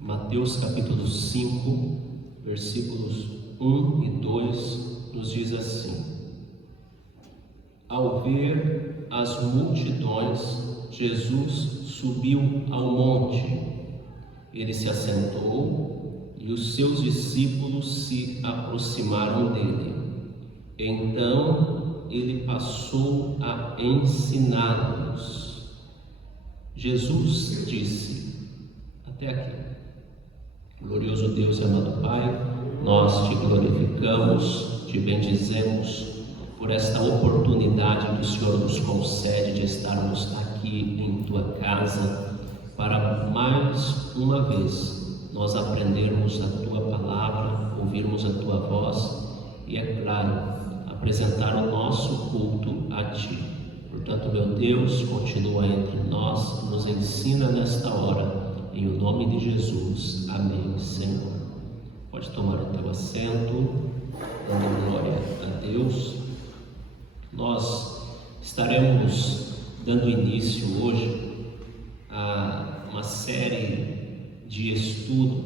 Mateus capítulo 5, versículos 1 e 2 nos diz assim: Ao ver as multidões, Jesus subiu ao monte. Ele se assentou e os seus discípulos se aproximaram dele. Então ele passou a ensiná-los. Jesus disse: até aqui. Glorioso Deus e amado Pai, nós te glorificamos, te bendizemos por esta oportunidade que o Senhor nos concede de estarmos aqui em Tua casa para mais uma vez nós aprendermos a Tua palavra, ouvirmos a Tua voz e, é claro, apresentar o nosso culto a Ti. Portanto, meu Deus, continua entre nós, nos ensina nesta hora. Em o nome de Jesus, amém, Senhor. Pode tomar o teu assento, dando glória a Deus. Nós estaremos dando início hoje a uma série de estudo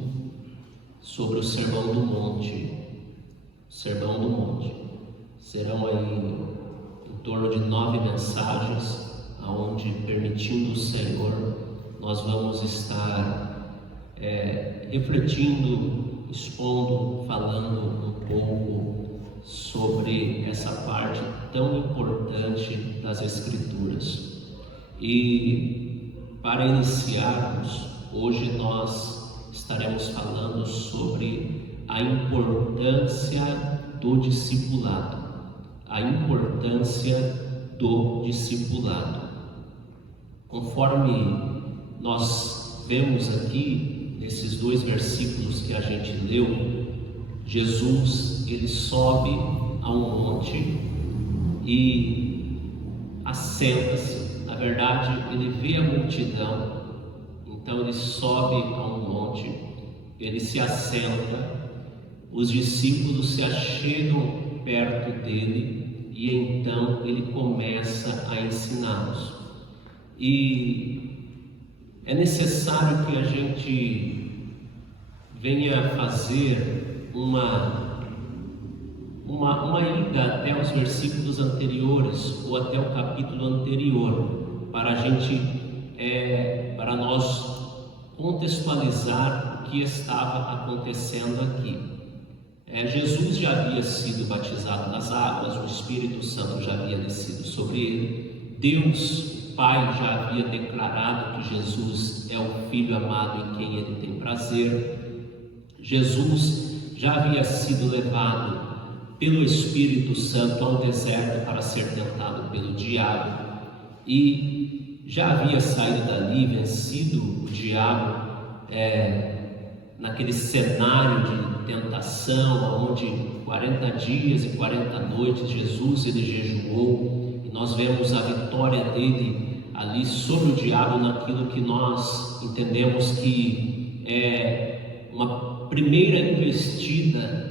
sobre o Sermão do Monte. Sermão do Monte. Serão aí em torno de 9 mensagens, onde, permitindo o Senhor, nós vamos estar refletindo, expondo, falando um pouco sobre essa parte tão importante das Escrituras. E para iniciarmos, hoje nós estaremos falando sobre a importância do discipulado. A importância do discipulado. Conforme nós vemos aqui, nesses 2 versículos que a gente leu, Jesus, ele sobe a um monte e assenta-se. Na verdade, ele vê a multidão, então ele sobe a um monte, ele se assenta, os discípulos se achegam perto dele e então ele começa a ensiná-los. E é necessário que a gente venha fazer uma ida até os versículos anteriores ou até o capítulo anterior para nós contextualizar o que estava acontecendo aqui. Jesus já havia sido batizado nas águas, o Espírito Santo já havia descido sobre ele, Deus Pai já havia declarado que Jesus é o Filho amado em quem ele tem prazer. Jesus já havia sido levado pelo Espírito Santo ao deserto para ser tentado pelo diabo e já havia saído dali, vencido o diabo naquele cenário de tentação, onde 40 dias e 40 noites Jesus ele jejuou, e nós vemos a vitória dele ali sobre o diabo naquilo que nós entendemos que é uma primeira investida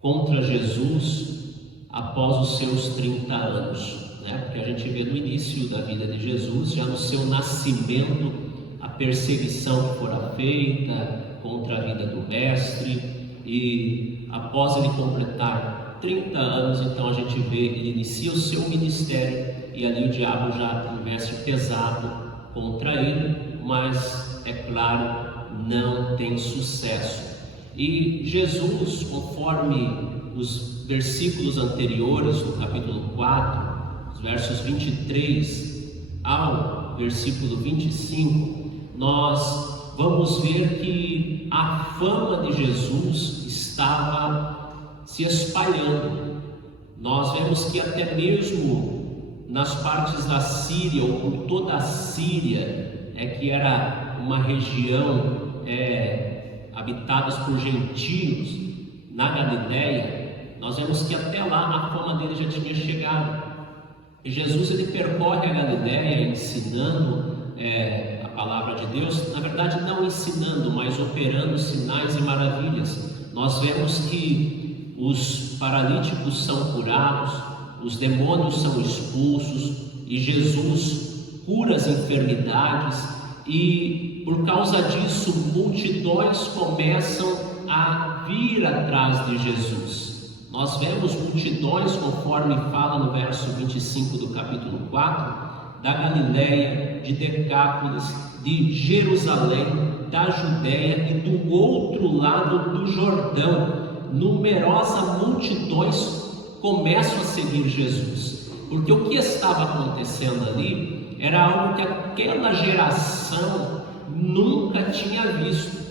contra Jesus após os seus 30 anos, porque a gente vê no início da vida de Jesus, já no seu nascimento, a perseguição que fora feita contra a vida do mestre, e após ele completar 30 anos, então a gente vê, ele inicia o seu ministério, e ali o diabo já investe pesado contra ele, mas, é claro, não tem sucesso. E Jesus, conforme os versículos anteriores, do capítulo 4, os versos 23 ao versículo 25, nós vamos ver que a fama de Jesus estava se espalhando. Nós vemos que até mesmo nas partes da Síria, ou por toda a Síria, que era uma região habitada por gentios, na Galileia, nós vemos que até lá a fama dele já tinha chegado. E Jesus ele percorre a Galileia ensinando a palavra de Deus, na verdade não ensinando, mas operando sinais e maravilhas. Nós vemos que os paralíticos são curados, os demônios são expulsos, e Jesus cura as enfermidades, e por causa disso, multidões começam a vir atrás de Jesus. Nós vemos multidões, conforme fala no verso 25 do capítulo 4, da Galiléia, de Decápolis, de Jerusalém, da Judéia e do outro lado do Jordão. Numerosas multidões começam a seguir Jesus, porque o que estava acontecendo ali era algo que aquela geração nunca tinha visto,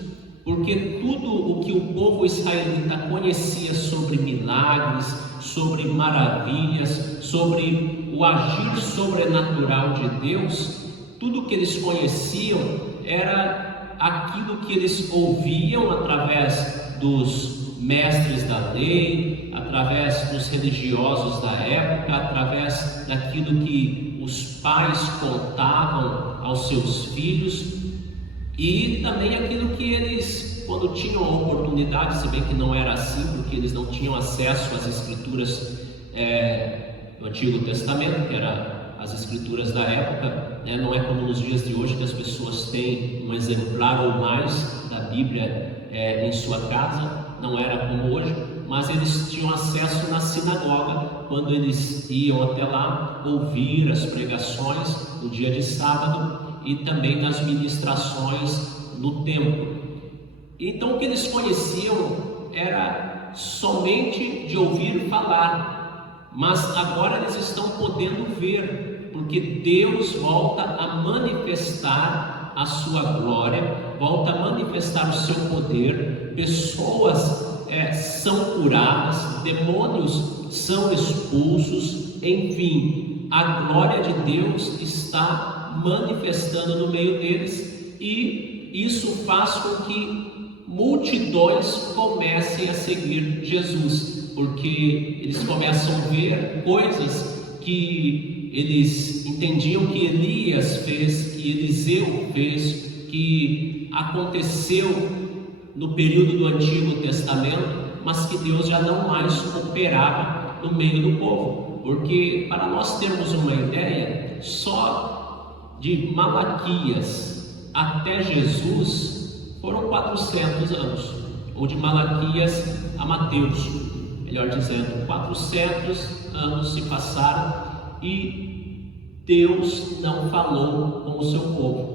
porque tudo o que o povo israelita conhecia sobre milagres, sobre maravilhas, sobre o agir sobrenatural de Deus, tudo que eles conheciam era aquilo que eles ouviam através dos mestres da lei, através dos religiosos da época, através daquilo que os pais contavam aos seus filhos, e também aquilo que eles, quando tinham a oportunidade, se bem que não era assim, porque eles não tinham acesso às escrituras do Antigo Testamento, que eram as escrituras da época, né? Não é como nos dias de hoje que as pessoas têm um exemplar ou mais da Bíblia em sua casa, não era como hoje, mas eles tinham acesso na sinagoga, quando eles iam até lá ouvir as pregações no dia de sábado e também nas ministrações no templo. Então o que eles conheciam era somente de ouvir falar, mas agora eles estão podendo ver, porque Deus volta a manifestar a sua glória, volta a manifestar o seu poder, pessoas são curadas, demônios são expulsos, enfim, a glória de Deus está manifestando no meio deles, e isso faz com que multidões comecem a seguir Jesus, porque eles começam a ver coisas que eles entendiam que Elias fez, que Eliseu fez, que aconteceu no período do Antigo Testamento, mas que Deus já não mais operava no meio do povo. Porque, para nós termos uma ideia, só de Malaquias até Jesus foram 400 anos, ou de Malaquias a Mateus, melhor dizendo, 400 anos se passaram e Deus não falou com o seu povo.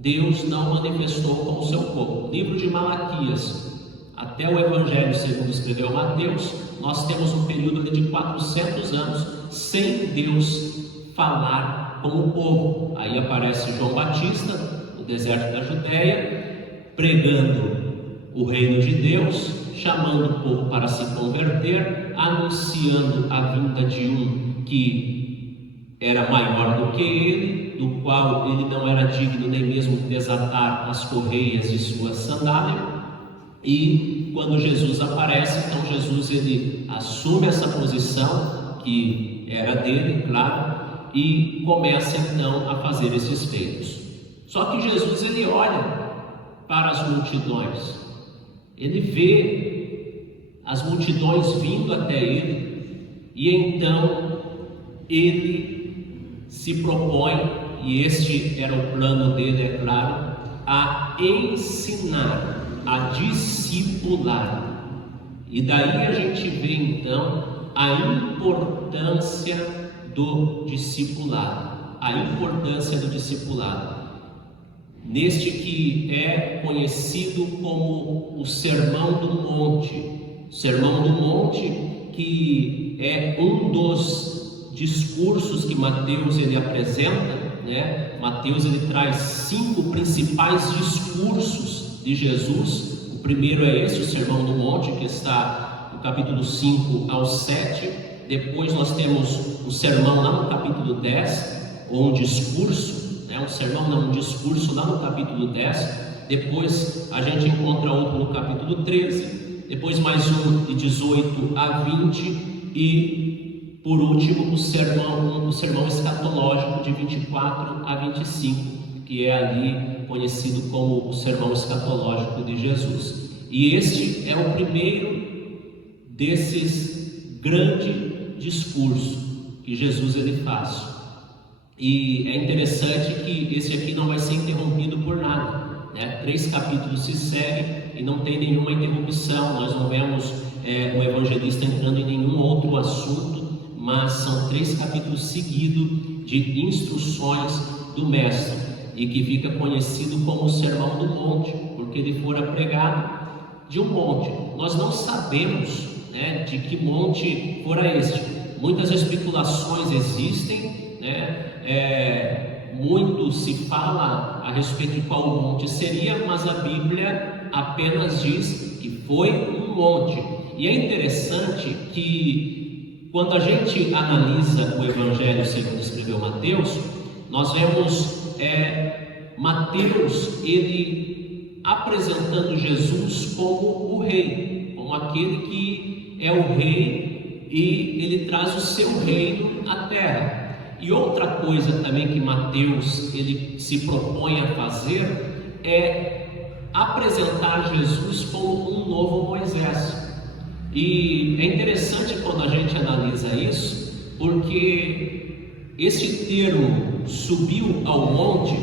Deus não manifestou com o seu povo. Livro de Malaquias até o Evangelho segundo escreveu Mateus, nós temos um período de 400 anos sem Deus falar com o povo. Aí aparece João Batista no deserto da Judéia, pregando o reino de Deus, chamando o povo para se converter, anunciando a vinda de um que era maior do que ele, do qual ele não era digno nem mesmo desatar as correias de sua sandália. E quando Jesus aparece, então Jesus ele assume essa posição que era dele, claro, e começa então a fazer esses feitos. Só que Jesus ele olha para as multidões, ele vê as multidões vindo até ele, e então ele se propõe, e este era o plano dele, é claro, a ensinar, a discipular. E daí a gente vê então a importância do discipulado, a importância do discipulado, neste que é conhecido como o Sermão do Monte. Sermão do Monte, que é um dos discursos que Mateus ele apresenta, né? Mateus ele traz 5 principais discursos de Jesus. O primeiro é esse, o Sermão do Monte, que está no capítulo 5 ao 7. Depois nós temos o sermão lá no capítulo 10, ou um discurso, né? Um sermão não, um discurso lá no capítulo 10. Depois a gente encontra outro no capítulo 13. Depois mais um de 18 a 20. E por último o sermão escatológico de 24 a 25. Que é ali conhecido como o sermão escatológico de Jesus. E este é o primeiro desses grandes discursos que Jesus ele faz. E é interessante que esse aqui não vai ser interrompido por nada. né? 3 capítulos se seguem e não tem nenhuma interrupção. Nós não vemos o evangelista entrando em nenhum outro assunto, mas são 3 capítulos seguidos de instruções do Mestre, e que fica conhecido como o Sermão do Monte, porque ele fora pregado de um monte. Nós não sabemos, né, de que monte fora este. Muitas especulações existem, né? Muito se fala a respeito de qual monte seria, mas a Bíblia apenas diz que foi um monte. E é interessante que quando a gente analisa o Evangelho segundo escreveu Mateus, nós vemos Mateus, ele apresentando Jesus como o rei, como aquele que é o rei, e ele traz o seu reino à terra. E outra coisa também que Mateus ele se propõe a fazer é apresentar Jesus como um novo Moisés. E é interessante quando a gente analisa isso, porque esse termo subiu ao monte,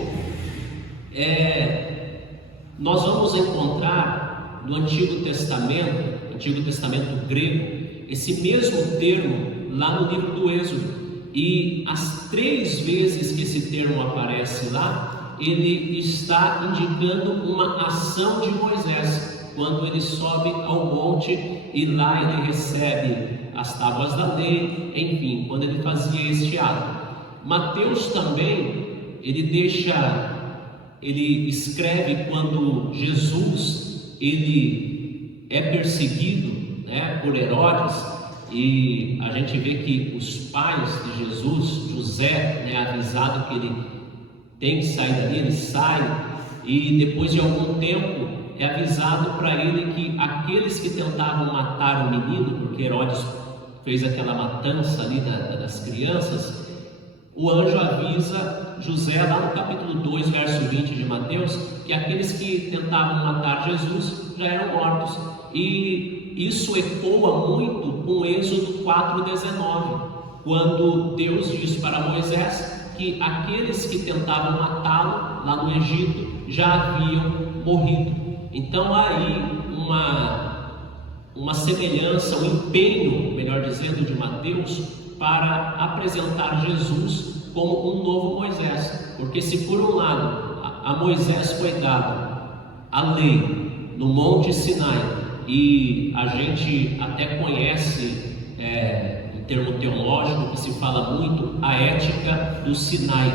nós vamos encontrar no Antigo Testamento grego, esse mesmo termo lá no livro do Êxodo. E as 3 vezes que esse termo aparece lá, ele está indicando uma ação de Moisés, quando ele sobe ao monte e lá ele recebe as tábuas da lei, enfim, quando ele fazia este ato. Mateus também, ele escreve quando Jesus ele é perseguido, né, por Herodes. E a gente vê que os pais de Jesus, José, né, avisado que ele tem que sair dali, ele sai, e depois de algum tempo é avisado para ele que aqueles que tentavam matar o menino, porque Herodes fez aquela matança ali das crianças, o anjo avisa José lá no capítulo 2, verso 20 de Mateus, que aqueles que tentavam matar Jesus já eram mortos. E isso ecoa muito com Êxodo 4,19, quando Deus diz para Moisés que aqueles que tentavam matá-lo lá no Egito já haviam morrido. Então aí uma semelhança, um empenho, melhor dizendo, de Mateus para apresentar Jesus como um novo Moisés. Porque se por um lado a Moisés foi dada a lei no Monte Sinai, e a gente até conhece, em termo teológico, que se fala muito, a ética do Sinai.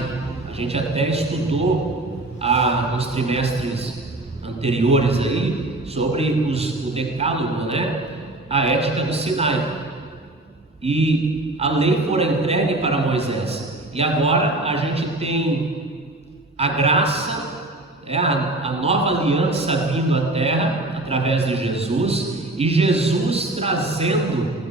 A gente até estudou nos trimestres anteriores aí sobre o decálogo, né? A ética do Sinai. E a lei fora entregue para Moisés. E agora a gente tem a graça, a nova aliança vindo à terra, através de Jesus, e Jesus trazendo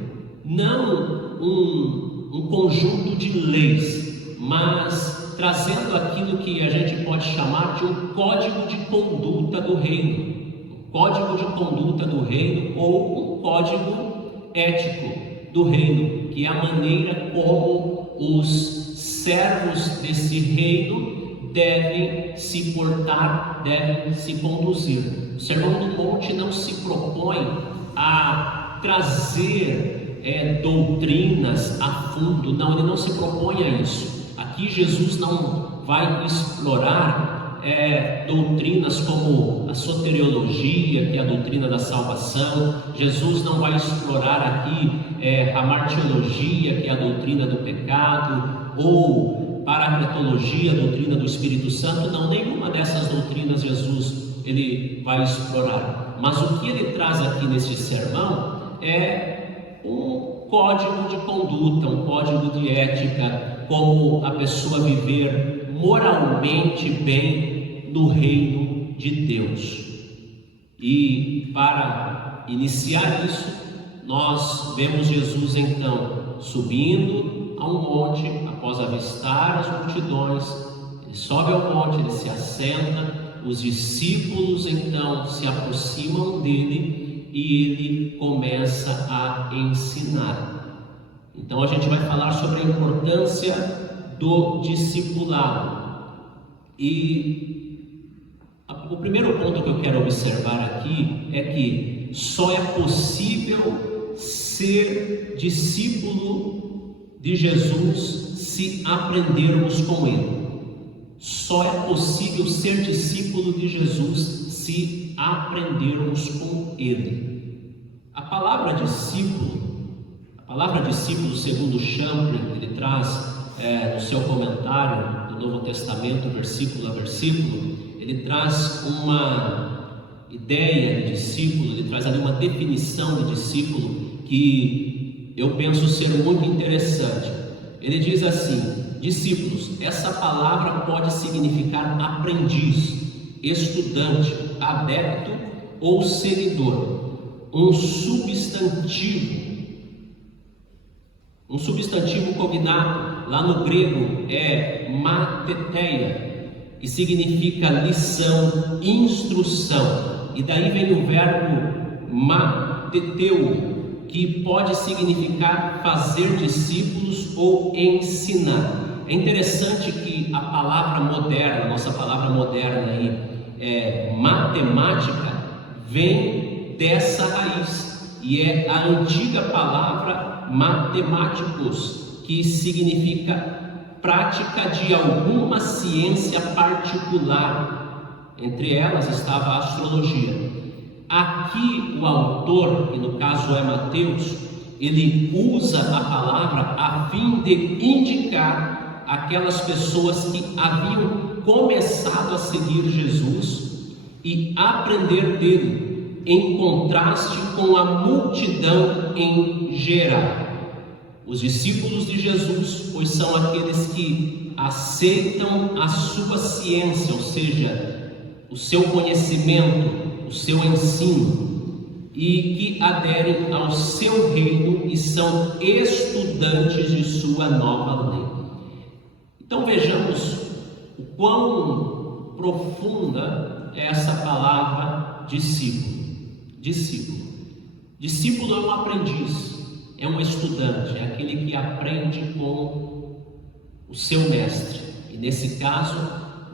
não um conjunto de leis, mas trazendo aquilo que a gente pode chamar de um código de conduta do reino, um código de conduta do reino, ou um código ético do reino, que é a maneira como os servos desse reino devem se portar, devem se conduzir. O Sermão do Monte não se propõe a trazer doutrinas a fundo, não, ele não se propõe a isso. Aqui Jesus não vai explorar doutrinas como a soteriologia, que é a doutrina da salvação. Jesus não vai explorar aqui a martiologia, que é a doutrina do pecado, ou paracletologia, a doutrina do Espírito Santo. Não, nenhuma dessas doutrinas Jesus ele vai explorar. Mas o que ele traz aqui neste sermão é um código de conduta, um código de ética, como a pessoa viver moralmente bem no reino de Deus. E para iniciar isso, nós vemos Jesus então subindo a um monte, após avistar as multidões. Ele sobe ao monte, ele se assenta, os discípulos então se aproximam dele e ele começa a ensinar. Então a gente vai falar sobre a importância do discipulado. E O primeiro ponto que eu quero observar aqui é que só é possível ser discípulo de Jesus se aprendermos com Ele. Só é possível ser discípulo de Jesus se aprendermos com Ele. A palavra discípulo, segundo Champlin, ele traz no seu comentário do Novo Testamento, versículo a versículo, ele traz uma ideia de discípulo, ele traz ali uma definição de discípulo que eu penso ser muito interessante. Ele diz assim: discípulos, essa palavra pode significar aprendiz, estudante, adepto ou seguidor. Um substantivo cognato, lá no grego, é mateteia, e significa lição, instrução. E daí vem o verbo mateteu, que pode significar fazer discípulos ou ensinar. É interessante que a palavra moderna, nossa palavra moderna aí, matemática, vem dessa raiz, e é a antiga palavra matemáticos, que significa prática de alguma ciência particular. Entre elas estava a astrologia. Aqui o autor, que no caso é Mateus, ele usa a palavra a fim de indicar aquelas pessoas que haviam começado a seguir Jesus e aprender dele, em contraste com a multidão em geral. Os discípulos de Jesus, pois são aqueles que aceitam a sua ciência, ou seja, o seu conhecimento, o seu ensino, e que aderem ao seu reino e são estudantes de sua nova lei. Então vejamos o quão profunda é essa palavra discípulo. Discípulo é um aprendiz, é um estudante, é aquele que aprende com o seu mestre. E nesse caso,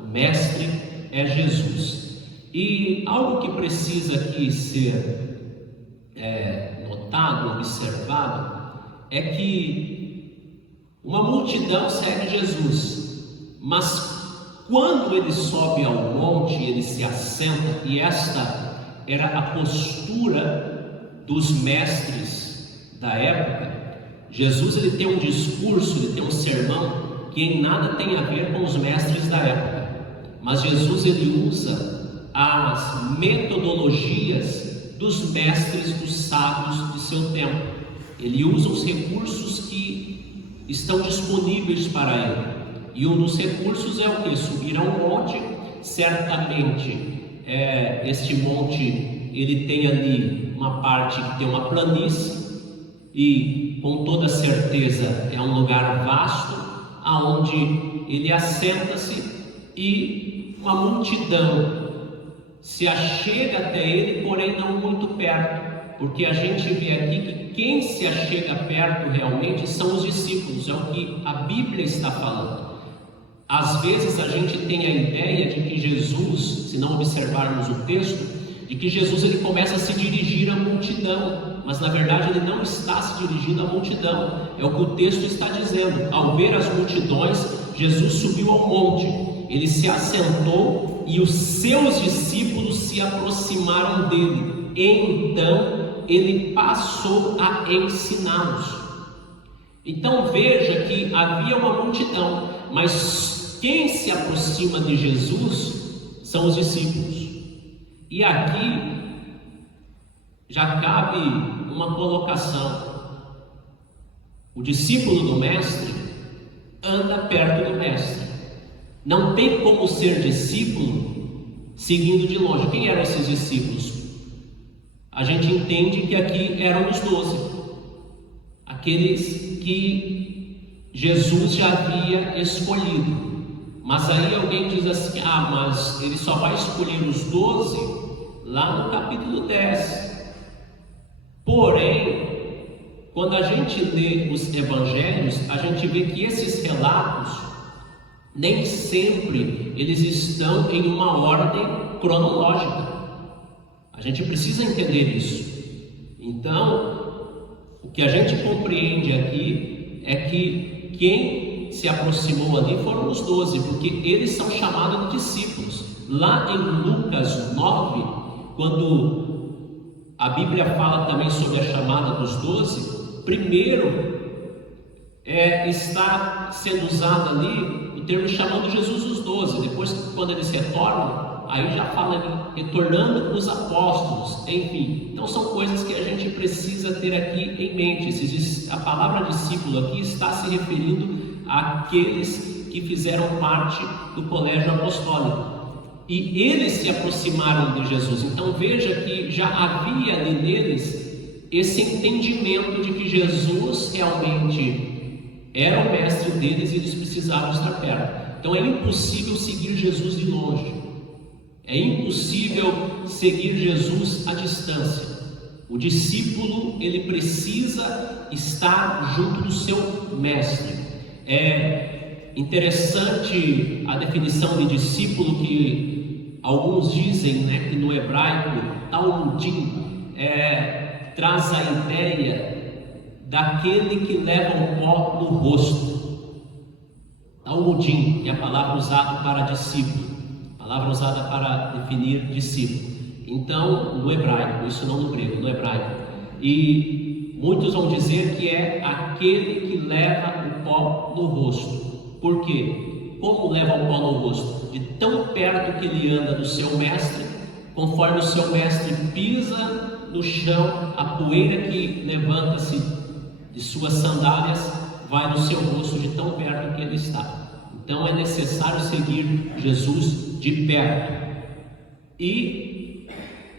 o mestre é Jesus. E algo que precisa aqui ser notado, observado, é que uma multidão segue Jesus, mas quando ele sobe ao monte, ele se assenta, e esta era a postura dos mestres da época. Jesus ele tem um discurso, ele tem um sermão que em nada tem a ver com os mestres da época, mas Jesus ele usa as metodologias dos mestres, dos sábios de seu tempo. Ele usa os recursos que estão disponíveis para ele, e um dos recursos é o que? Subir a um monte. Certamente este monte ele tem ali uma parte que tem uma planície, e com toda certeza é um lugar vasto, aonde ele assenta-se e uma multidão se achega até ele, porém não muito perto, porque a gente vê aqui que quem se achega perto realmente são os discípulos, é o que a Bíblia está falando. Às vezes a gente tem a ideia de que Jesus, se não observarmos o texto, de que Jesus ele começa a se dirigir à multidão, mas na verdade ele não está se dirigindo à multidão. É o que o texto está dizendo. Ao ver as multidões, Jesus subiu ao monte, ele se assentou e os seus discípulos se aproximaram dele. Então ele passou a ensiná-los. Então veja que havia uma multidão, mas quem se aproxima de Jesus são os discípulos. E aqui já cabe uma colocação. O discípulo do mestre anda perto do mestre. Não tem como ser discípulo seguindo de longe. Quem eram esses discípulos? A gente entende que aqui eram os 12, aqueles que Jesus já havia escolhido. Mas aí alguém diz assim: mas ele só vai escolher os 12 lá no capítulo 10. Porém, quando a gente lê os evangelhos, a gente vê que esses relatos nem sempre eles estão em uma ordem cronológica. A gente precisa entender isso. Então, o que a gente compreende aqui é que quem se aproximou ali foram os 12, porque eles são chamados de discípulos. Lá em Lucas 9, quando a Bíblia fala também sobre a chamada dos 12, primeiro está sendo usado ali o termo chamando Jesus os 12. Depois, quando eles retornam, aí já fala ali, retornando os apóstolos, enfim. Então são coisas que a gente precisa ter aqui em mente. A palavra discípulo aqui está se referindo àqueles que fizeram parte do colégio apostólico. E eles se aproximaram de Jesus. Então veja que já havia ali neles esse entendimento de que Jesus realmente era o mestre deles e eles precisavam estar perto. Então é impossível seguir Jesus de longe. É impossível seguir Jesus à distância. O discípulo, ele precisa estar junto do seu mestre. É interessante a definição de discípulo que alguns dizem, que no hebraico, talmudim, traz a ideia daquele que leva o pó no rosto. Talmudim é a palavra usada para discípulo. Palavra usada para definir discípulo. Então, no hebraico, isso não no grego, no hebraico. E muitos vão dizer que é aquele que leva o pó no rosto. Por quê? Como leva o pó no rosto? De tão perto que ele anda do seu mestre, conforme o seu mestre pisa no chão, a poeira que levanta-se de suas sandálias vai no seu rosto de tão perto que ele está. Então é necessário seguir Jesus de perto. E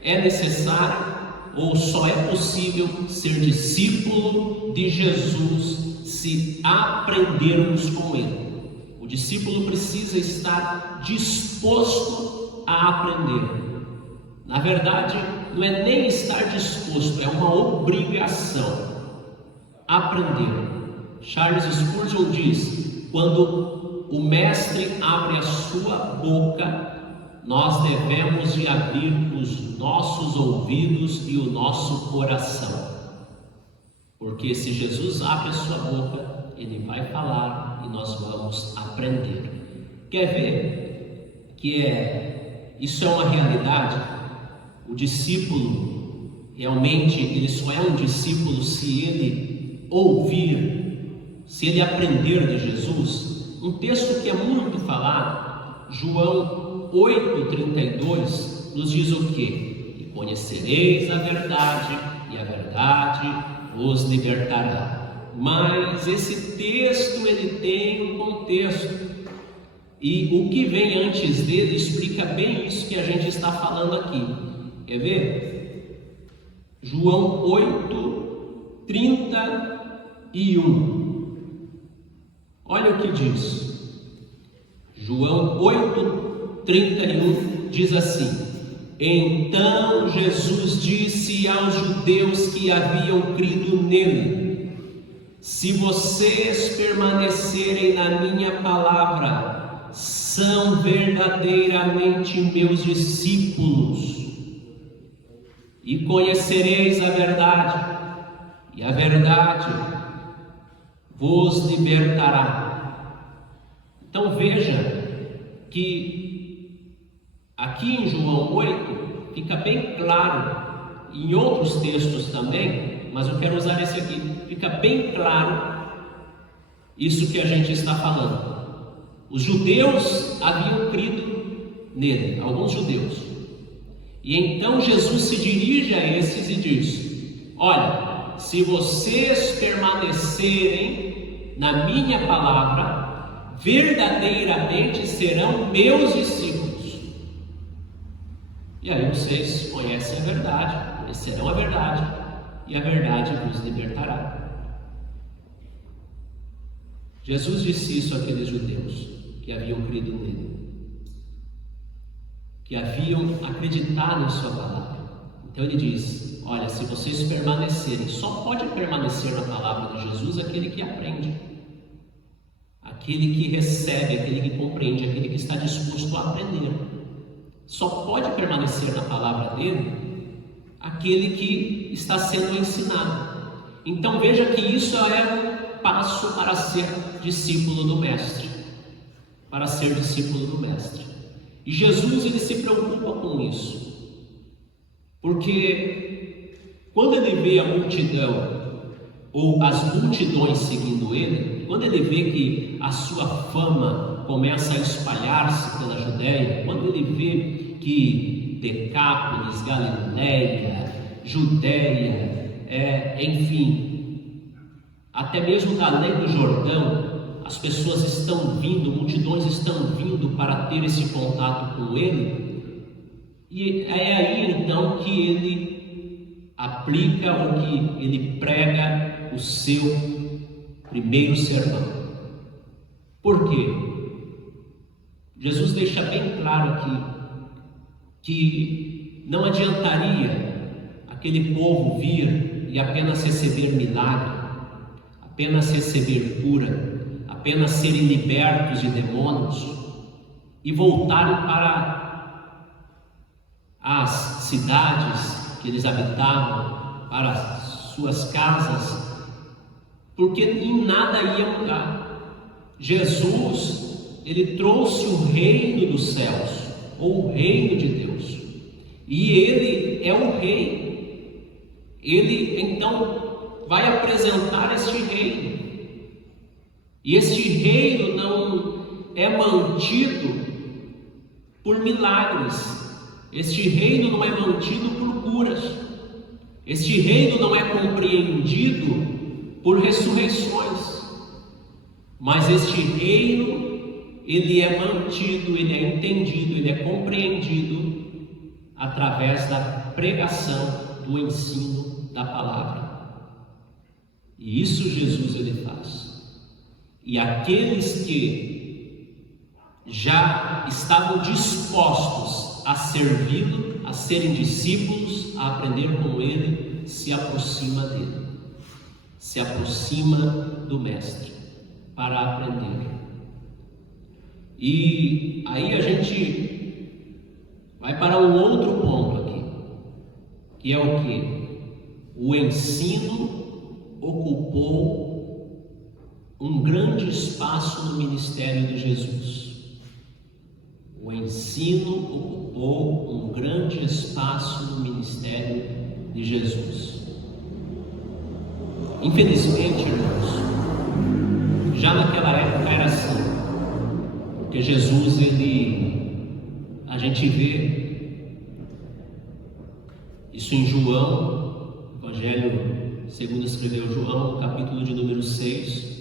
é necessário, ou só é possível, ser discípulo de Jesus se aprendermos com Ele. O discípulo precisa estar disposto a aprender. Na verdade, não é nem estar disposto, é uma obrigação. Aprender. Charles Spurgeon diz: quando o mestre abre a sua boca, nós devemos de abrir os nossos ouvidos e o nosso coração. Porque se Jesus abre a sua boca, Ele vai falar e nós vamos aprender. Quer ver que isso é uma realidade? O discípulo, realmente, ele só é um discípulo se ele ouvir, se ele aprender de Jesus. Um texto que é muito falado, João 8,32, nos diz o quê? E conhecereis a verdade, e a verdade os libertará. Mas esse texto, ele tem um contexto, e o que vem antes dele explica bem isso que a gente está falando aqui. Quer ver? João 8:31. Olha o que diz. João 8:31 diz assim: então Jesus disse aos judeus que haviam crido nele: se vocês permanecerem na minha palavra, são verdadeiramente meus discípulos, e conhecereis a verdade, e a verdade vos libertará. Então veja que aqui em João 8 fica bem claro, em outros textos também, mas eu quero usar esse aqui, fica bem claro isso que a gente está falando. Os judeus haviam crido nele, alguns judeus. E então Jesus se dirige a esses e diz: olha, se vocês permanecerem na minha palavra, verdadeiramente serão meus discípulos. E aí vocês conhecem a verdade, conhecerão a verdade, e a verdade vos libertará. Jesus disse isso àqueles judeus que haviam crido nele, que haviam acreditado em sua palavra. Então ele diz: olha, se vocês permanecerem, só pode permanecer na palavra de Jesus aquele que aprende, aquele que recebe, aquele que compreende, aquele que está disposto a aprender. só pode permanecer na palavra dele aquele que está sendo ensinado. Então veja que isso é um passo para ser discípulo do Mestre, para ser discípulo do Mestre. E Jesus, ele se preocupa com isso, porque quando ele vê a multidão, ou as multidões seguindo ele, quando ele vê que a sua fama começa a espalhar-se pela Judéia, quando ele vê que Decápolis, Galiléia, Judéia, enfim, até mesmo da além do Jordão, as pessoas estão vindo, multidões estão vindo para ter esse contato com ele, e é aí então que ele aplica ou que ele prega o seu primeiro sermão. Por quê? Jesus deixa bem claro aqui que não adiantaria aquele povo vir e apenas receber milagre, apenas receber cura, apenas serem libertos de demônios e voltarem para as cidades que eles habitavam, para as suas casas, porque em nada ia mudar. Jesus, ele trouxe o reino dos céus, ou o reino de Deus, e ele é o rei. Ele então vai apresentar este reino, e este reino não é mantido por milagres, este reino não é mantido por curas, este reino não é compreendido por ressurreições, mas este reino, ele é mantido, ele é entendido, ele é compreendido através da pregação, do ensino da palavra. E isso Jesus ele faz. E aqueles que já estavam dispostos a servi-lo, a serem discípulos, a aprender com ele, se aproxima dele, se aproxima do Mestre para aprender. E aí a gente vai para um outro ponto aqui, que é o que? O ensino ocupou um grande espaço no ministério de Jesus. O ensino ocupou um grande espaço no ministério de Jesus. Infelizmente, irmãos, já naquela época era assim, porque Jesus, a gente vê isso em João, Evangelho segundo escreveu João, capítulo de número 6,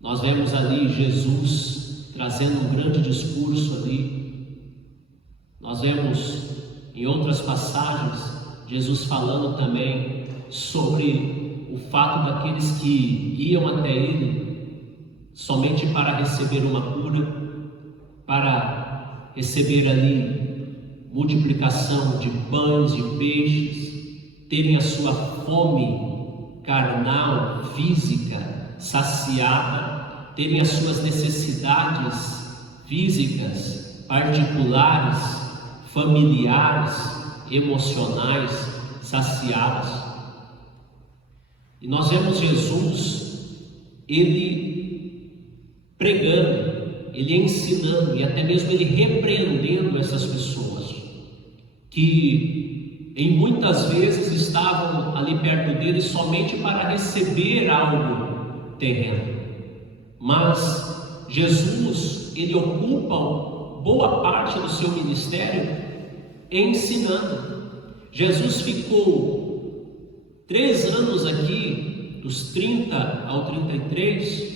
nós vemos ali Jesus trazendo um grande discurso ali. Nós vemos em outras passagens Jesus falando também sobre o fato daqueles que iam até ele somente para receber uma cura, para receber ali multiplicação de pães e peixes, terem a sua fome carnal, física, saciada, terem as suas necessidades físicas, particulares, familiares, emocionais, saciadas. E nós vemos Jesus, ele pregando, ele ensinando e até mesmo ele repreendendo essas pessoas que em muitas vezes estavam ali perto dele somente para receber algo terreno. Mas Jesus, ele ocupa boa parte do seu ministério ensinando. Jesus ficou 3 anos aqui, dos 30 ao 33,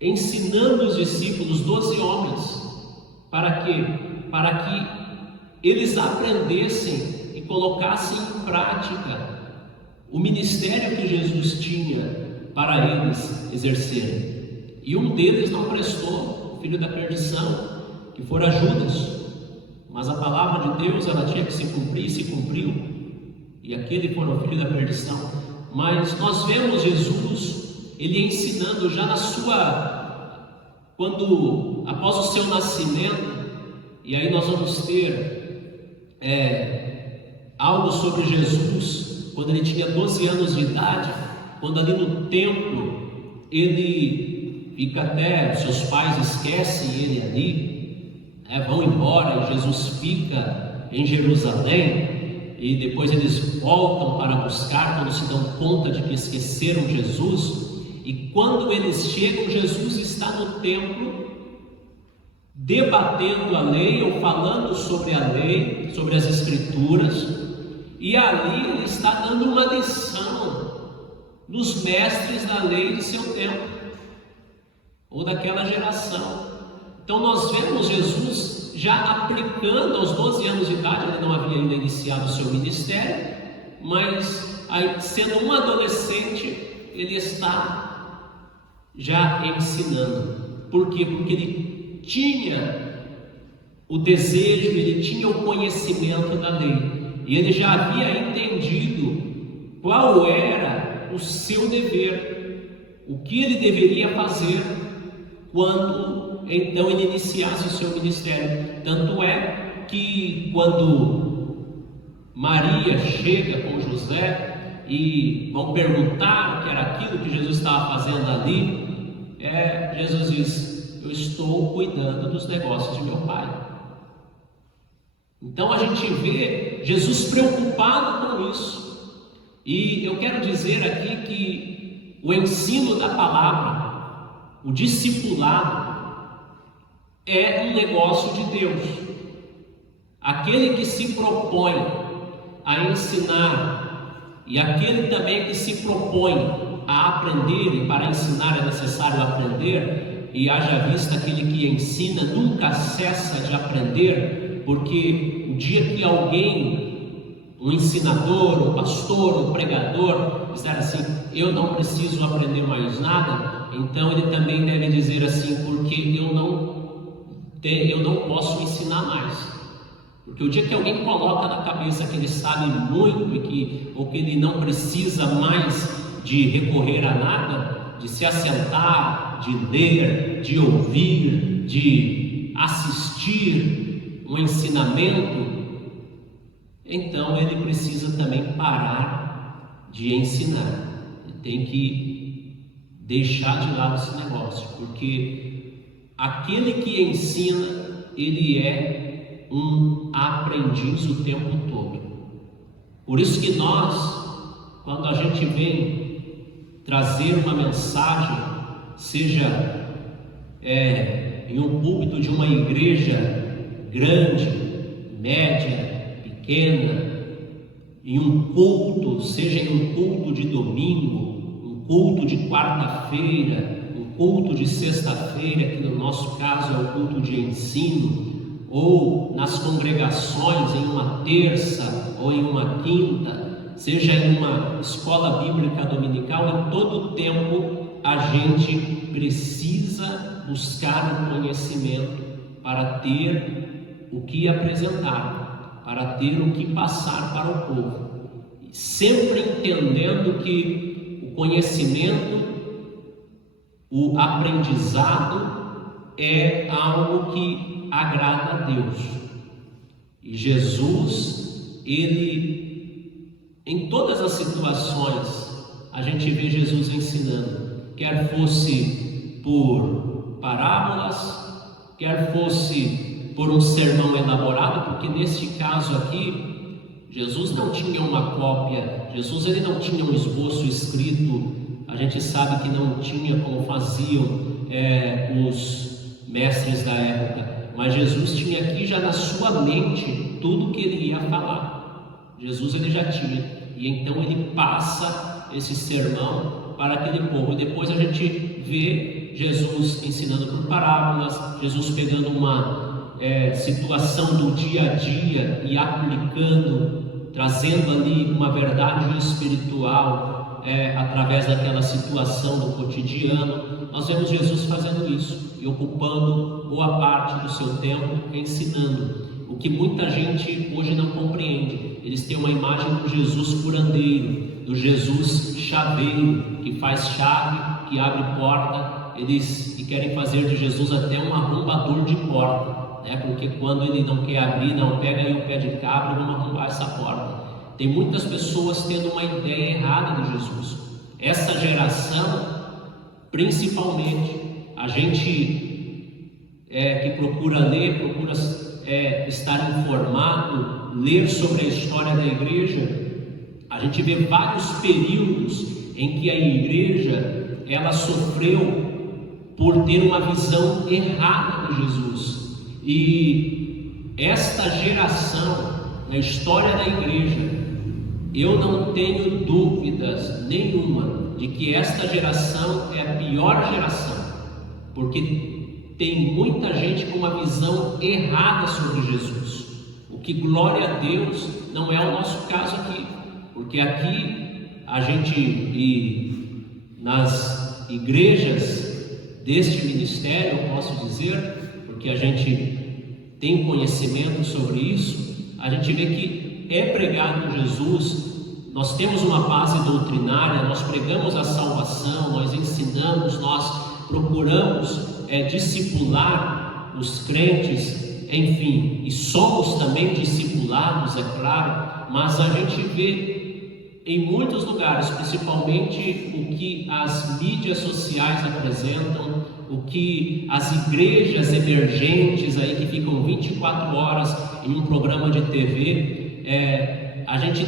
ensinando os discípulos, 12 homens, para quê? Para que eles aprendessem e colocassem em prática o ministério que Jesus tinha para eles exercerem. E um deles não prestou, filho da perdição, que fora Judas. Mas a palavra de Deus, ela tinha que se cumprir, e se cumpriu. E aquele foi o filho da perdição. Mas nós vemos Jesus, ele ensinando já após o seu nascimento, E aí nós vamos ter algo sobre Jesus, quando ele tinha 12 anos de idade, quando ali no templo, ele fica até, seus pais esquecem ele ali, vão embora, e Jesus fica em Jerusalém, e depois eles voltam para buscar, quando se dão conta de que esqueceram Jesus. E quando eles chegam, Jesus está no templo, debatendo a lei, ou falando sobre a lei, sobre as Escrituras, e ali ele está dando uma lição nos mestres da lei de seu tempo, ou daquela geração. Então nós vemos Jesus já aplicando aos 12 anos de idade, ele não havia ainda iniciado o seu ministério, mas aí, sendo um adolescente, ele está já ensinando. Por quê? Porque ele tinha o desejo, ele tinha o conhecimento da lei, e ele já havia entendido qual era o seu dever, o que ele deveria fazer quando então ele iniciasse o seu ministério. Tanto é que quando Maria chega com José e vão perguntar o que era aquilo que Jesus estava fazendo ali, Jesus diz: eu estou cuidando dos negócios de meu pai. Então a gente vê Jesus preocupado com isso. E eu quero dizer aqui que o ensino da palavra, o discipulado, é um negócio de Deus. Aquele que se propõe a ensinar, e aquele também que se propõe a aprender, e para ensinar é necessário aprender, e haja vista aquele que ensina nunca cessa de aprender, porque o dia que alguém, um ensinador, um pastor, um pregador, disser assim: eu não preciso aprender mais nada, então ele também deve dizer assim: porque eu não posso ensinar mais. Porque o dia que alguém coloca na cabeça que ele sabe muito ou que ele não precisa mais de recorrer a nada, de se assentar, de ler, de ouvir, de assistir um ensinamento, então ele precisa também parar de ensinar. Ele tem que deixar de lado esse negócio, porque aquele que ensina, ele é um aprendiz o tempo todo. Por isso que nós, quando a gente vem trazer uma mensagem, seja em um púlpito de uma igreja grande, média, pequena, em um culto, seja em um culto de domingo, um culto de quarta-feira, um culto de sexta-feira, que no nosso caso é o culto de ensino, ou nas congregações em uma terça ou em uma quinta, seja em uma escola bíblica dominical, em todo o tempo a gente precisa buscar o conhecimento para ter o que apresentar, para ter o que passar para o povo, sempre entendendo que o conhecimento, o aprendizado é algo que agrada a Deus. E Jesus, ele, em todas as situações, a gente vê Jesus ensinando, quer fosse por parábolas, quer fosse por um sermão elaborado, porque neste caso aqui, Jesus não tinha uma cópia, Jesus ele não tinha um esboço escrito, a gente sabe que não tinha como faziam os mestres da época, mas Jesus tinha aqui já na sua mente tudo o que ele ia falar. Jesus ele já tinha, e então ele passa esse sermão para aquele povo. E depois a gente vê Jesus ensinando por parábolas, Jesus pegando uma situação do dia a dia e aplicando, trazendo ali uma verdade espiritual através daquela situação do cotidiano. Nós vemos Jesus fazendo isso e ocupando boa parte do seu tempo ensinando, o que muita gente hoje não compreende. Eles têm uma imagem do Jesus curandeiro, do Jesus chaveiro, que faz chave, que abre porta, e querem fazer de Jesus até um arrombador de porta. né? Porque quando ele não quer abrir, não, pega aí o pé de cabra e vamos arrumar essa porta. Tem muitas pessoas tendo uma ideia errada de Jesus. Essa geração, principalmente, a gente que procura ler, procura estar informado, ler sobre a história da igreja, a gente vê vários períodos em que a igreja ela sofreu por ter uma visão errada de Jesus. E esta geração, na história da igreja, eu não tenho dúvidas nenhuma de que esta geração é a pior geração, porque tem muita gente com uma visão errada sobre Jesus. O que, glória a Deus, não é o nosso caso aqui, porque aqui a gente, e nas igrejas deste ministério, eu posso dizer, porque a gente tem conhecimento sobre isso, a gente vê que é pregado Jesus, nós temos uma base doutrinária, nós pregamos a salvação, nós ensinamos, nós procuramos discipular os crentes, enfim, e somos também discipulados, é claro, mas a gente vê em muitos lugares, principalmente o que as mídias sociais apresentam, o que as igrejas emergentes aí que ficam 24 horas em um programa de TV, a gente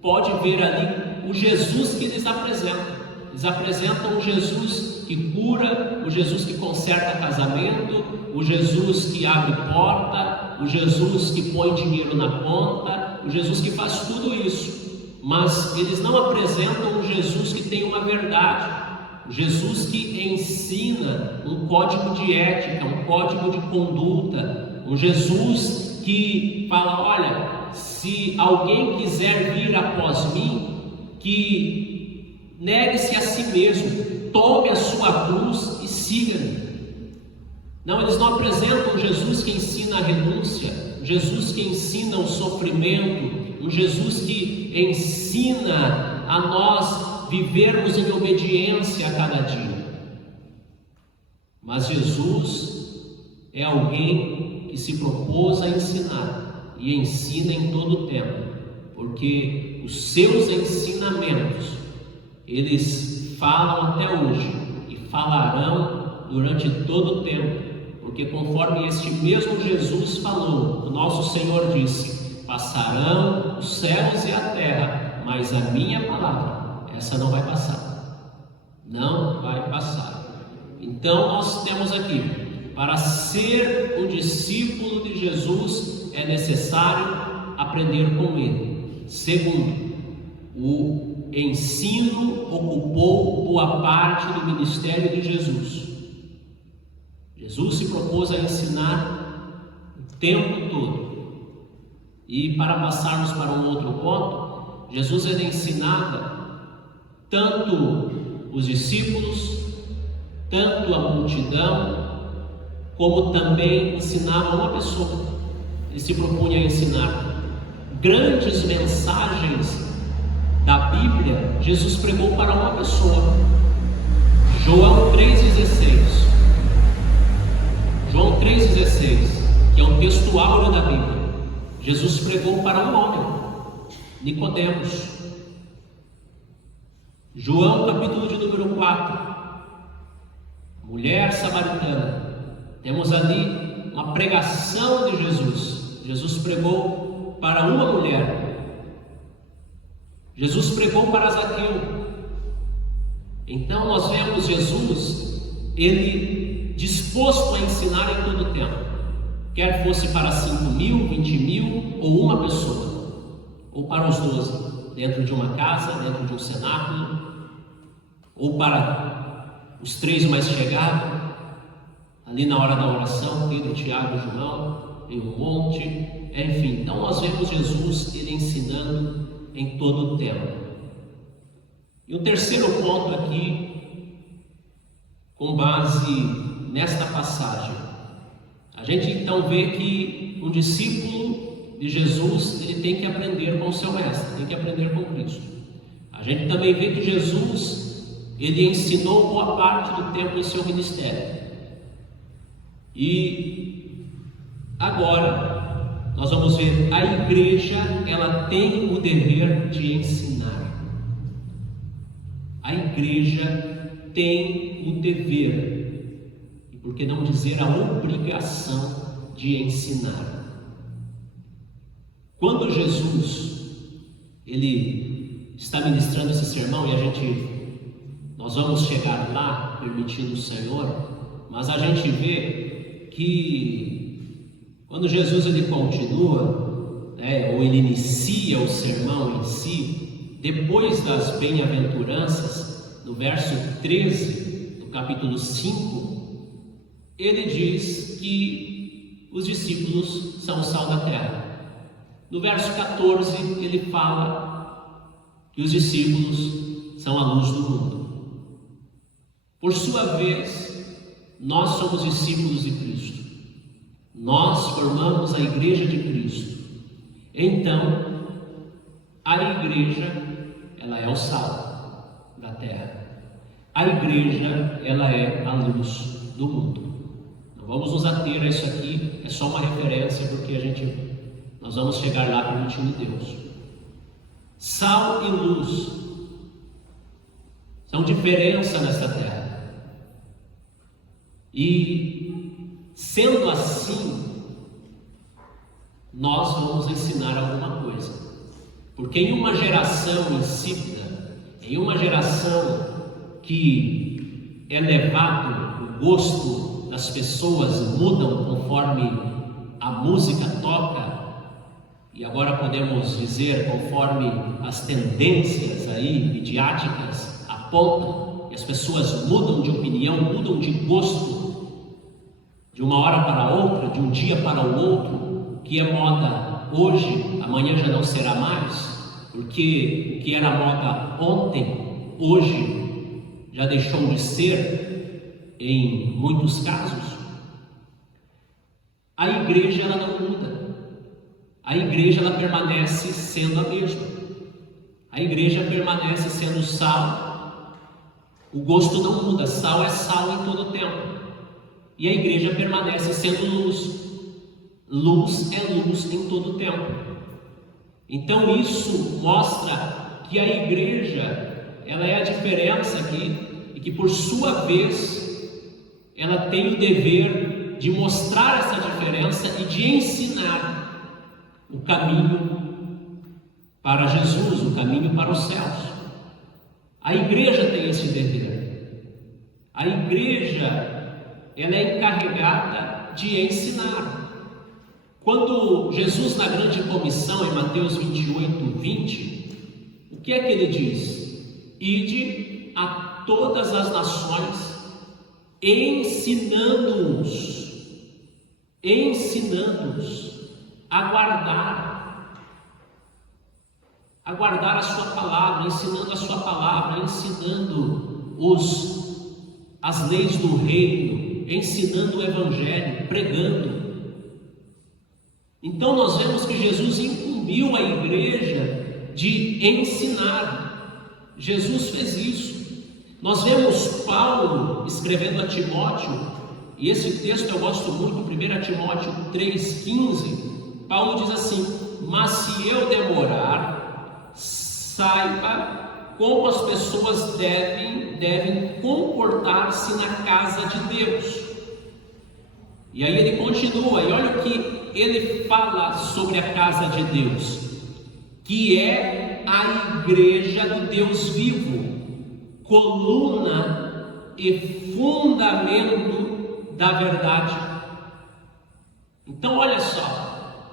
pode ver ali o Jesus que eles apresentam. Eles apresentam o Jesus que cura, o Jesus que conserta casamento, o Jesus que abre porta, o Jesus que põe dinheiro na conta, o Jesus que faz tudo isso. Mas eles não apresentam um Jesus que tem uma verdade, um Jesus que ensina um código de ética, um código de conduta, um Jesus que fala: olha, se alguém quiser vir após mim, que negue-se a si mesmo, tome a sua cruz e siga-me. Não, eles não apresentam um Jesus que ensina a renúncia, um Jesus que ensina o sofrimento, um Jesus que ensina a nós vivermos em obediência a cada dia. Mas Jesus é alguém que se propôs a ensinar e ensina em todo o tempo, porque os seus ensinamentos, eles falam até hoje e falarão durante todo o tempo, porque conforme este mesmo Jesus falou, o nosso Senhor disse: passarão os céus e a terra, mas a minha palavra, essa não vai passar. Não vai passar. Então nós temos aqui, para ser um discípulo de Jesus, é necessário aprender com ele. Segundo, o ensino ocupou boa parte do ministério de Jesus. Jesus se propôs a ensinar o tempo todo. E para passarmos para um outro ponto, Jesus ele ensinava tanto os discípulos, tanto a multidão, como também ensinava uma pessoa. Ele se propunha a ensinar grandes mensagens da Bíblia. Jesus pregou para uma pessoa. João 3,16. João 3,16, que é um texto áureo da Bíblia. Jesus pregou para um homem, Nicodemos. João capítulo de número 4, mulher samaritana. Temos ali uma pregação de Jesus. Jesus pregou para uma mulher. Jesus pregou para Zaqueu. Então nós vemos Jesus, ele disposto a ensinar em todo o tempo, quer fosse para 5.000, 20.000 ou uma pessoa, ou para os 12, dentro de uma casa, dentro de um cenáculo, ou para os 3 mais chegados, ali na hora da oração, Pedro, Tiago e João, em um monte, enfim. Então nós vemos Jesus ele ensinando em todo o tempo. E o terceiro ponto aqui, com base nesta passagem, a gente então vê que um discípulo de Jesus ele tem que aprender com o seu mestre, tem que aprender com Cristo. A gente também vê que Jesus ele ensinou boa parte do tempo em seu ministério. E Agora, nós vamos ver, a igreja, ela tem o dever de ensinar. A igreja tem o dever, e por que não dizer a obrigação de ensinar. Quando Jesus, ele está ministrando esse sermão, e nós vamos chegar lá, permitindo o Senhor, mas a gente vê que quando Jesus ele continua, ou ele inicia o sermão em si, depois das bem-aventuranças, no verso 13 do capítulo 5, ele diz que os discípulos são o sal da terra. No verso 14, ele fala que os discípulos são a luz do mundo. Por sua vez, nós somos discípulos de Cristo. Nós formamos a igreja de Cristo. Então, a igreja, ela é o sal da terra. A igreja, ela é a luz do mundo. Não vamos nos ater a isso aqui, é só uma referência, porque nós vamos chegar lá permitindo Deus. Sal e luz são diferença nesta terra. E sendo assim, nós vamos ensinar alguma coisa. Porque em uma geração insípida, em uma geração que é levado, o gosto das pessoas mudam conforme a música toca, e agora podemos dizer conforme as tendências aí midiáticas apontam, e as pessoas mudam de opinião, mudam de gosto, de uma hora para outra, de um dia para o outro. O que é moda hoje, amanhã já não será mais, porque o que era moda ontem, hoje já deixou de ser em muitos casos. A igreja, ela não muda. A igreja, ela permanece sendo a mesma. A igreja permanece sendo sal. O gosto não muda, sal é sal em todo o tempo. E a igreja permanece sendo luz. Luz é luz em todo o tempo. Então isso mostra que a igreja, ela é a diferença aqui, e que por sua vez, ela tem o dever de mostrar essa diferença e de ensinar o caminho para Jesus, o caminho para os céus. A igreja tem esse dever. A igreja, ela é encarregada de ensinar. Quando Jesus, na grande comissão, em Mateus 28, 20, o que é que ele diz? Ide a todas as nações, ensinando-os a guardar a sua palavra, ensinando a sua palavra, ensinando as leis do reino, ensinando o evangelho, pregando. Então nós vemos que Jesus incumbiu a igreja de ensinar. Jesus fez isso. Nós vemos Paulo escrevendo a Timóteo, e esse texto eu gosto muito, 1 Timóteo 3,15. Paulo diz assim: mas se eu demorar, saiba como as pessoas devem comportar-se na casa de Deus. E aí ele continua, e olha o que ele fala sobre a casa de Deus, que é a igreja do Deus vivo, coluna e fundamento da verdade. Então olha só,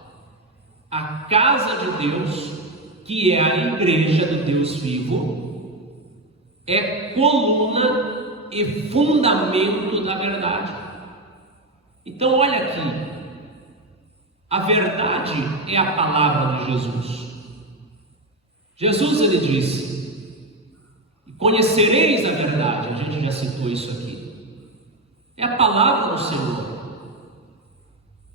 a casa de Deus, que é a igreja do Deus vivo, é coluna e fundamento da verdade. Então olha aqui, a verdade é a palavra de Jesus. Jesus, ele disse: conhecereis a verdade. A gente já citou isso aqui. É a palavra do Senhor.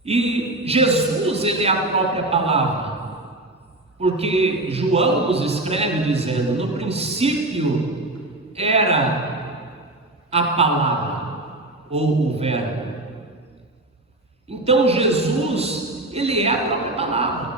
E Jesus, ele é a própria palavra, porque João nos escreve dizendo: no princípio era a palavra, ou o verbo. Então Jesus, ele é a própria palavra.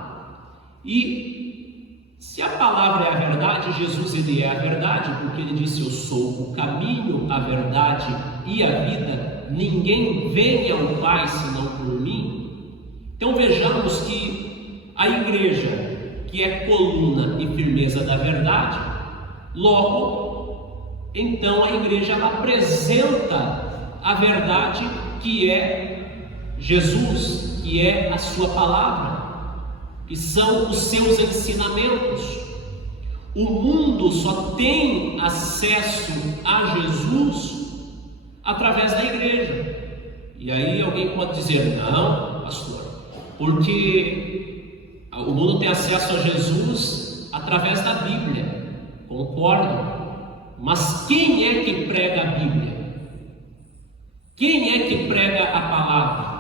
E se a palavra é a verdade, Jesus, ele é a verdade, porque ele disse: eu sou o caminho, a verdade e a vida, ninguém vem ao Pai senão por mim. Então vejamos que a igreja, que é coluna e firmeza da verdade, logo, então a igreja ela apresenta a verdade, que é Jesus, que é a sua palavra, que são os seus ensinamentos. O mundo só tem acesso a Jesus através da igreja. E aí alguém pode dizer: não, pastor, porque o mundo tem acesso a Jesus através da Bíblia. Concordo, mas quem é que prega a Bíblia? Quem é que prega a palavra?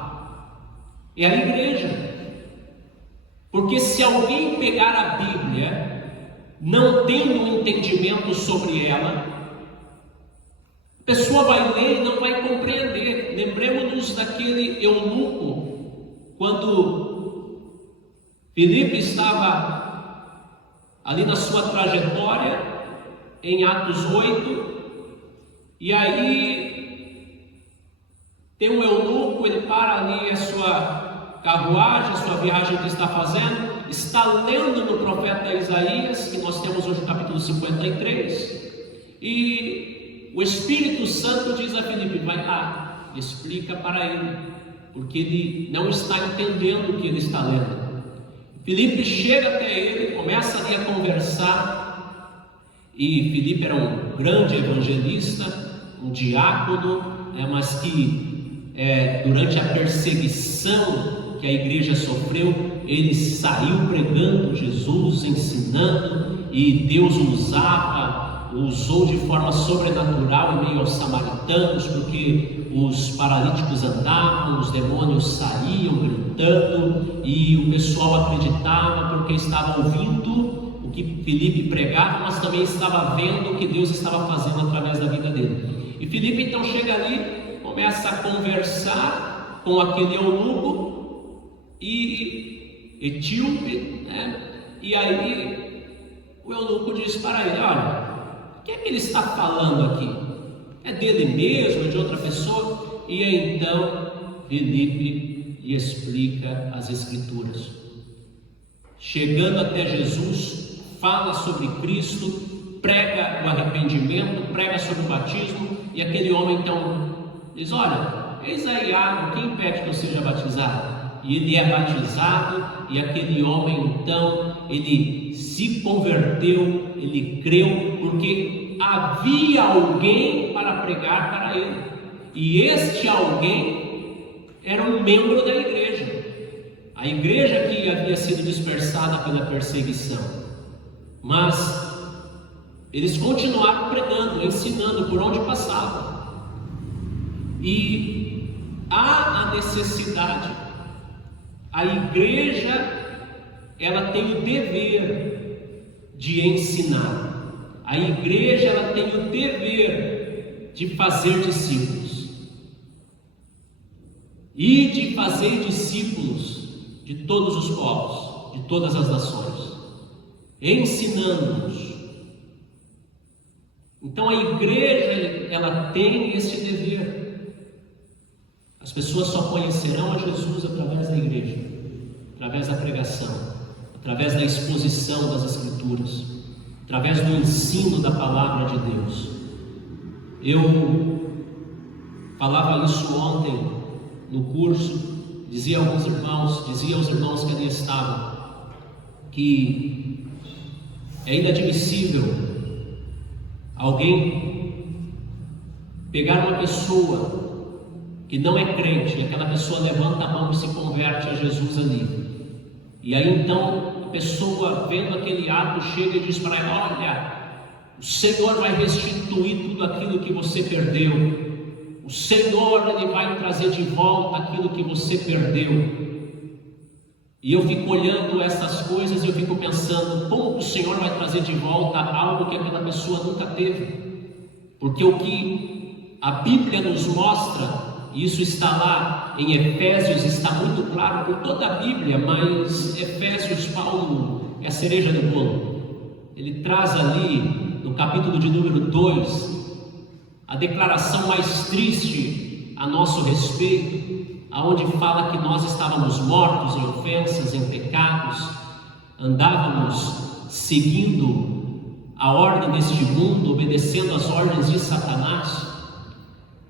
É a igreja. Porque se alguém pegar a Bíblia, não tendo um entendimento sobre ela, a pessoa vai ler e não vai compreender. Lembremos-nos daquele eunuco, quando Filipe estava ali na sua trajetória, em Atos 8, e aí tem um eunuco, ele para ali a sua carruagem, a sua viagem que está fazendo, está lendo no profeta Isaías, que nós temos hoje no capítulo 53, e o Espírito Santo diz a Filipe: vai lá, explica para ele, porque ele não está entendendo o que ele está lendo. Filipe chega até ele, começa ali a conversar, e Filipe era um grande evangelista, um diácono, mas que durante a perseguição que a igreja sofreu, ele saiu pregando Jesus, ensinando, e Deus usou de forma sobrenatural em meio aos samaritanos, porque os paralíticos andavam, os demônios saíam gritando, e o pessoal acreditava porque estava ouvindo o que Filipe pregava, mas também estava vendo o que Deus estava fazendo através da vida dele. E Filipe então chega ali, começa a conversar com aquele eunuco e etíope, e aí o eunuco diz para ele: olha, o que é que ele está falando aqui? É dele mesmo, é de outra pessoa? E então Filipe lhe explica as Escrituras. Chegando até Jesus, fala sobre Cristo, prega o arrependimento, prega sobre o batismo, e aquele homem então diz: olha, eis aí água, quem impede que eu seja batizado? E ele é batizado, e aquele homem então, ele se converteu, ele creu, porque havia alguém para pregar para ele, e este alguém era um membro da igreja, a igreja que havia sido dispersada pela perseguição. Mas eles continuaram pregando, ensinando por onde passavam, e há a necessidade. A igreja, ela tem o dever de ensinar. A igreja, ela tem o dever de fazer discípulos. E de fazer discípulos de todos os povos, de todas as nações, ensinando-nos. Então a igreja, ela tem esse dever. As pessoas só conhecerão a Jesus através da igreja, através da pregação, através da exposição das Escrituras, através do ensino da palavra de Deus. Eu falava isso ontem no curso, dizia aos irmãos que ali estavam, que é inadmissível alguém pegar uma pessoa que não é crente, e aquela pessoa levanta a mão e se converte a Jesus ali, e aí então a pessoa, vendo aquele ato, chega e diz para ela: olha, o Senhor vai restituir tudo aquilo que você perdeu, o Senhor, Ele vai trazer de volta aquilo que você perdeu. E eu fico olhando essas coisas e eu fico pensando, como o Senhor vai trazer de volta algo que aquela pessoa nunca teve? Porque o que a Bíblia nos mostra, Isso está lá em Efésios, está muito claro por toda a Bíblia, mas Efésios, Paulo é a cereja do bolo. Ele traz ali, no capítulo de número 2, a declaração mais triste a nosso respeito, aonde fala que nós estávamos mortos em ofensas, em pecados, andávamos seguindo a ordem deste mundo, obedecendo às ordens de Satanás.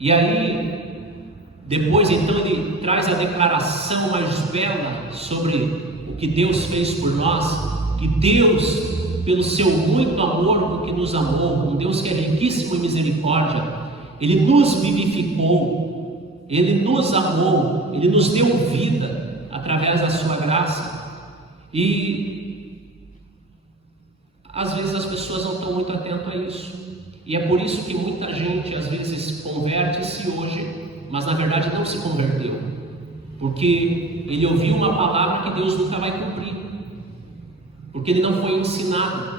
E aí, depois então ele traz a declaração mais bela sobre o que Deus fez por nós, que Deus, pelo seu muito amor com que nos amou, um Deus que é riquíssimo em misericórdia, Ele nos vivificou, Ele nos amou, Ele nos deu vida através da sua graça. E às vezes as pessoas não estão muito atentas a isso, e é por isso que muita gente às vezes converte-se hoje, mas na verdade não se converteu, porque ele ouviu uma palavra que Deus nunca vai cumprir, porque ele não foi ensinado,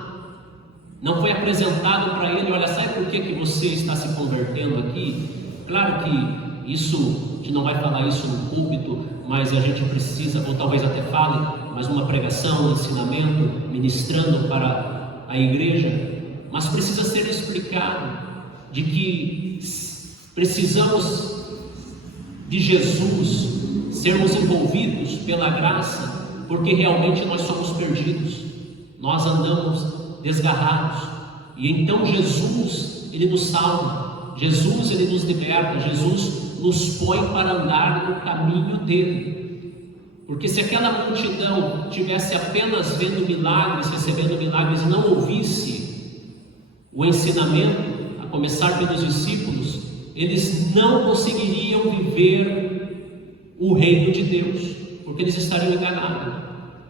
não foi apresentado para ele: olha, sabe por que você está se convertendo aqui? Claro que isso, a gente não vai falar isso no púlpito, mas a gente precisa, ou talvez até fale, mas numa pregação, um ensinamento, ministrando para a igreja, mas precisa ser explicado de que precisamos de Jesus, sermos envolvidos pela graça, porque realmente nós somos perdidos, nós andamos desgarrados, e então Jesus, Ele nos salva, Jesus, Ele nos liberta, Jesus nos põe para andar no caminho dele. Porque se aquela multidão tivesse apenas vendo milagres, recebendo milagres, e não ouvisse o ensinamento, a começar pelos discípulos, eles não conseguiriam viver o reino de Deus, porque eles estariam enganados.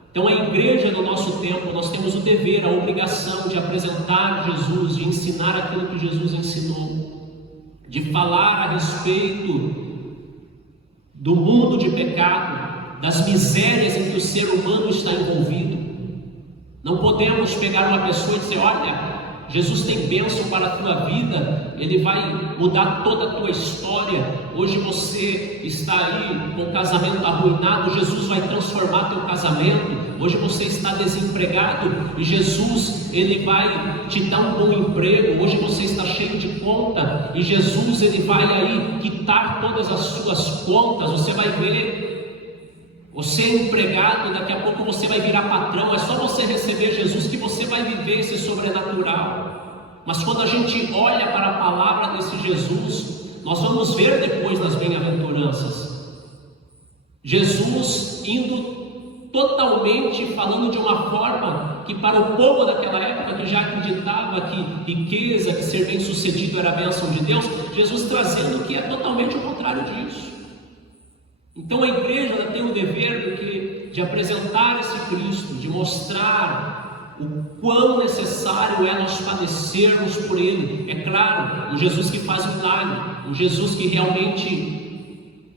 Então a igreja no nosso tempo, nós temos o dever, a obrigação de apresentar Jesus, de ensinar aquilo que Jesus ensinou, de falar a respeito do mundo de pecado, das misérias em que o ser humano está envolvido. Não podemos pegar uma pessoa e dizer: olha, Jesus tem bênção para a tua vida, Ele vai mudar toda a tua história. Hoje você está aí com o casamento arruinado, Jesus vai transformar teu casamento. Hoje você está desempregado e Jesus, Ele vai te dar um bom emprego. Hoje você está cheio de conta e Jesus, Ele vai aí quitar todas as suas contas. Você vai ver, você é empregado, daqui a pouco você vai virar patrão. É só você receber Jesus que você vai viver esse sobrenatural. Mas quando a gente olha para a palavra desse Jesus, nós vamos ver depois nas bem-aventuranças, Jesus indo totalmente falando de uma forma que para o povo daquela época, que já acreditava que riqueza, que ser bem sucedido era a bênção de Deus, Jesus trazendo que é totalmente o contrário disso. Então a igreja tem o dever de apresentar esse Cristo, de mostrar o quão necessário é nós padecermos por Ele. É claro, um Jesus que faz milagre, um Jesus que realmente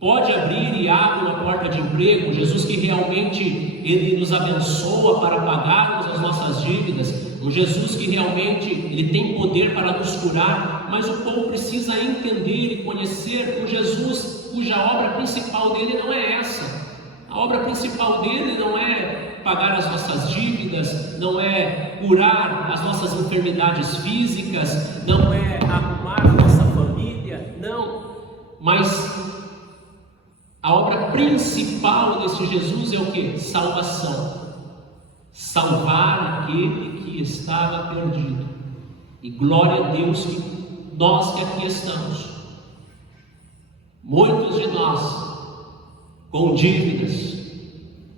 pode abrir e abre uma porta de emprego, um Jesus que realmente Ele nos abençoa para pagarmos as nossas dívidas, um Jesus que realmente Ele tem poder para nos curar, mas o povo precisa entender e conhecer um Jesus cuja obra principal dele não é essa. A obra principal dele não é pagar as nossas dívidas, não é curar as nossas enfermidades físicas, não é arrumar a nossa família, não. Mas a obra principal desse Jesus é o que? Salvação. Salvar aquele que estava perdido. E glória a Deus que nós que aqui estamos, muitos de nós com dívidas,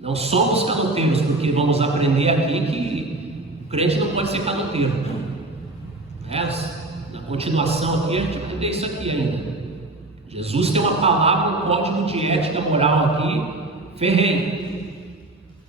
não somos canoteiros, porque vamos aprender aqui que o crente não pode ser canoteiro. Na continuação aqui a gente vai ver isso aqui ainda. Jesus tem uma palavra, um código de ética moral aqui ferrenho.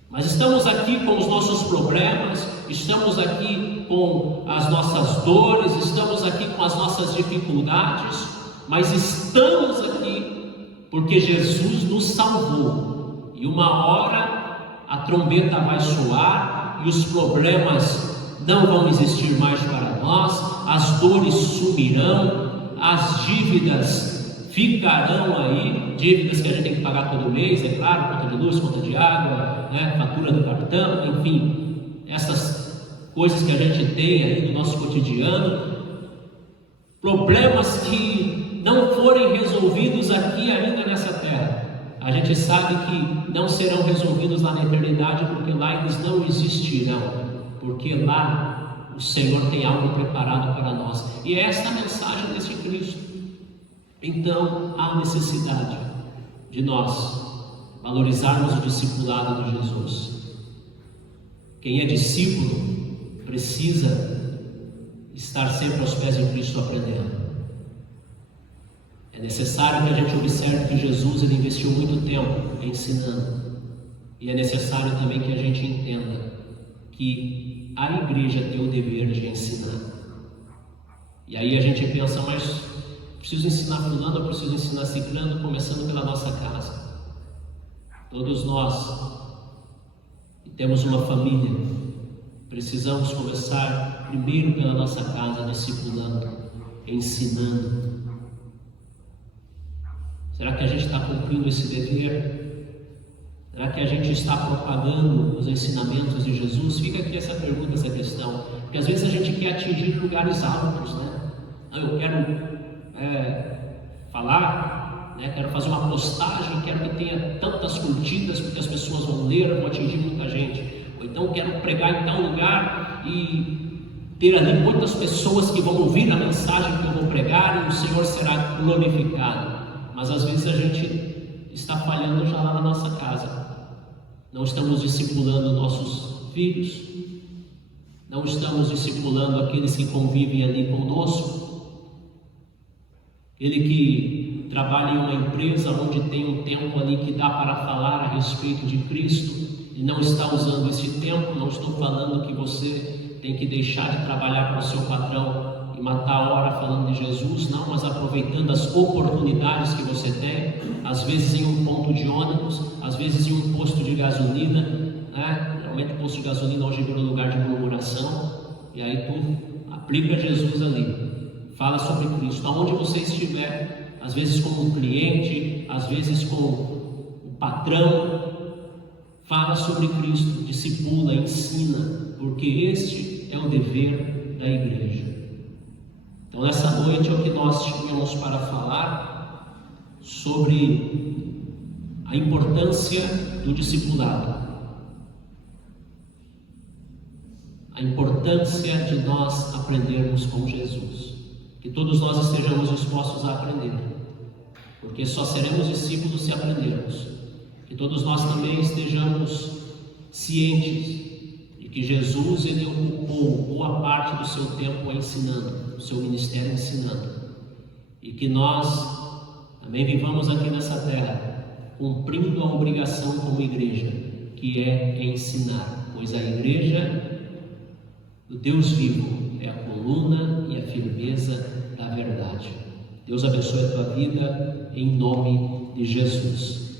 Mas estamos aqui com os nossos problemas, estamos aqui com as nossas dores, estamos aqui com as nossas dificuldades, mas estamos aqui porque Jesus nos salvou. E uma hora a trombeta vai soar e os problemas não vão existir mais para nós, as dores sumirão, as dívidas Ficarão aí dívidas que a gente tem que pagar todo mês, é claro, conta de luz, conta de água, né, fatura do cartão, enfim, essas coisas que a gente tem aí no nosso cotidiano, problemas que não forem resolvidos aqui ainda nessa terra, a gente sabe que não serão resolvidos lá na eternidade, porque lá eles não existirão, porque lá o Senhor tem algo preparado para nós, e é esta a mensagem desse Cristo. Então há necessidade de nós valorizarmos o discipulado de Jesus. Quem é discípulo precisa estar sempre aos pés de Cristo aprendendo. É necessário que a gente observe que Jesus ele investiu muito tempo ensinando. E é necessário também que a gente entenda que a igreja tem o dever de ensinar. E aí a gente pensa, mas preciso ensinar fulano, eu preciso ensinar ciclano, começando pela nossa casa. Todos nós que temos uma família, precisamos começar primeiro pela nossa casa, discipulando, ensinando. Será que a gente está cumprindo esse dever? Será que a gente está propagando os ensinamentos de Jesus? Fica aqui essa pergunta, essa questão, porque às vezes a gente quer atingir lugares altos, né? Eu quero falar, né? Quero fazer uma postagem, quero que tenha tantas curtidas, porque as pessoas vão ler, eu vou atingir muita gente. Ou então quero pregar em tal lugar e ter ali muitas pessoas que vão ouvir a mensagem que eu vou pregar e o Senhor será glorificado. Mas às vezes a gente está falhando já lá na nossa casa. Não estamos discipulando nossos filhos, não estamos discipulando aqueles que convivem ali conosco. Ele que trabalha em uma empresa onde tem um tempo ali que dá para falar a respeito de Cristo e não está usando esse tempo. Não estou falando que você tem que deixar de trabalhar para o seu patrão e matar a hora falando de Jesus, não, mas aproveitando as oportunidades que você tem, às vezes em um ponto de ônibus, às vezes em um posto de gasolina, né? Geralmente o posto de gasolina hoje virou lugar de murmuração, e aí tu aplica Jesus ali. Fala sobre Cristo, aonde você estiver, às vezes como um cliente, às vezes como um patrão, fala sobre Cristo, discipula, ensina, porque este é o dever da igreja. Então nessa noite é o que nós tivemos para falar sobre a importância do discipulado. A importância de nós aprendermos com Jesus. Que todos nós estejamos dispostos a aprender, porque só seremos discípulos se aprendermos. Que todos nós também estejamos cientes de que Jesus ele ocupou boa parte do seu tempo ensinando, do seu ministério ensinando, e que nós também vivamos aqui nessa terra cumprindo a obrigação como igreja, que é ensinar, pois a igreja do Deus vivo é a coluna e a firmeza da verdade. Deus abençoe a tua vida em nome de Jesus.